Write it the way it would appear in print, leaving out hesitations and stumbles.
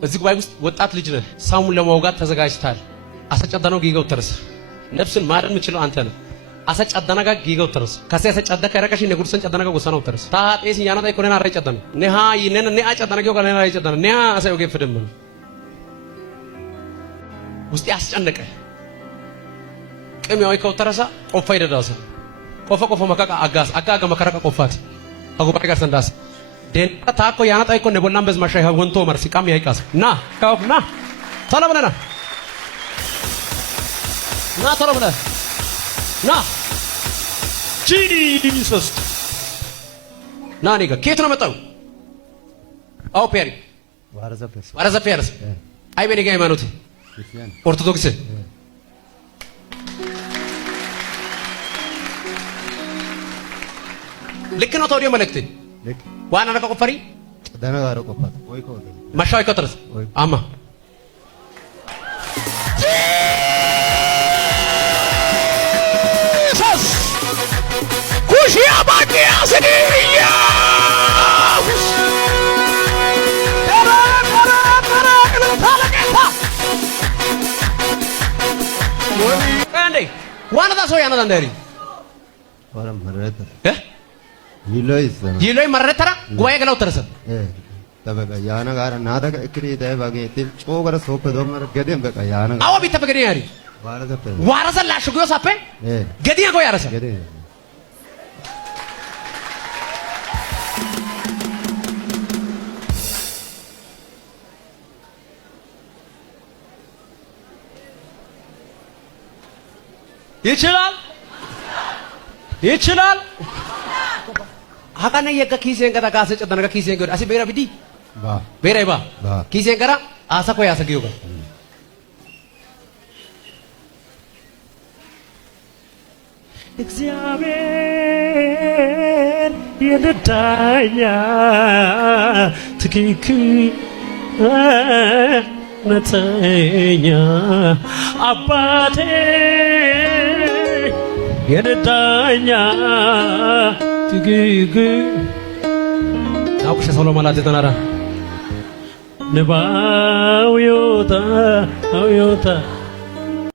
እዚህ ጉባኤ ውስጥ ወጣት ልጅ ነህ። ሳሙን ለማውጋት ተዘጋጅታል። አሰጨዳነው ጊጋው ተረስ ነፍስን ማዳን የምችለው አንተ ነህ። አሰጨዳነጋ ጊጋው ተረስ ከሰ አሰጨዳከ ረከሽ ነጉርሰን ጨዳነጋ ጎሳናው ተረስ ታጤስ ያናታ ይኮነና አረጨዳነ ነሃ ይነነ ነ አጨዳነጋው ከለና አረጨዳነ ነ አሰው ገፍደም ውስጥ ያስጨነቀ ቅሚያው ይከው ተረሳ ቆፋ ይደዳሰ ቆፋ መካካ አጋጋ መከረካ ቆፋት አጉባኤ ጋር ሰንዳስ ደንታ ታኮ ያናታ ይኮነ ቦላም በዝማሻ ወንቶ መርሲ ቃም ያይቃስ ና ካውና ሰላም ነና ና ቶሎ ብለህ ና ጂሰስ ና ኔጋ ከየት ነው መጣው? አው ፔሪ ዋረዘ ፔርስ አይ በኔ ጋር ሃይማኖት ኦርቶዶክስ ልክ ነው። ተወዲዮ መልእክት ዋና ነቀ ቆፈሪ ደና ጋር ቆፋት ወይ ኮ ማሻው ይከተርስ አማ ኩሽያ ባቂያ ስዲያ ዋና ታሶ ያና እንዳሪ ወራ መረተ ይሎይ መረተራ ጉባኤ ገላው ተረሰ ተበቃ ያና ጋር ናደጋ እክሪ ደባገ ቲል ጮገረ ሶፈ ዶመረ ገደም በቃ ያና አዎ ቢተ በገደ ያሪ ዋረሰ ላሽጉዮ ሳፈ ገዲያ ጎ ያረሰ ይችላል አካነ የከ ኪሴን ከታ ካሰ ጨደነጋ ኪሴን ገደ አሲ ቤራ ቢዲ ቤራ ይባ ኪሴን ከራ አሰኮ ያሰግዩ ገ እግዚአብሔር የነዳኛ ትክክል ነተኛ አባቴ የነዳኛ ትክክል አውሽ ሰሎማ ማለት ተናራ ንባው ዮታ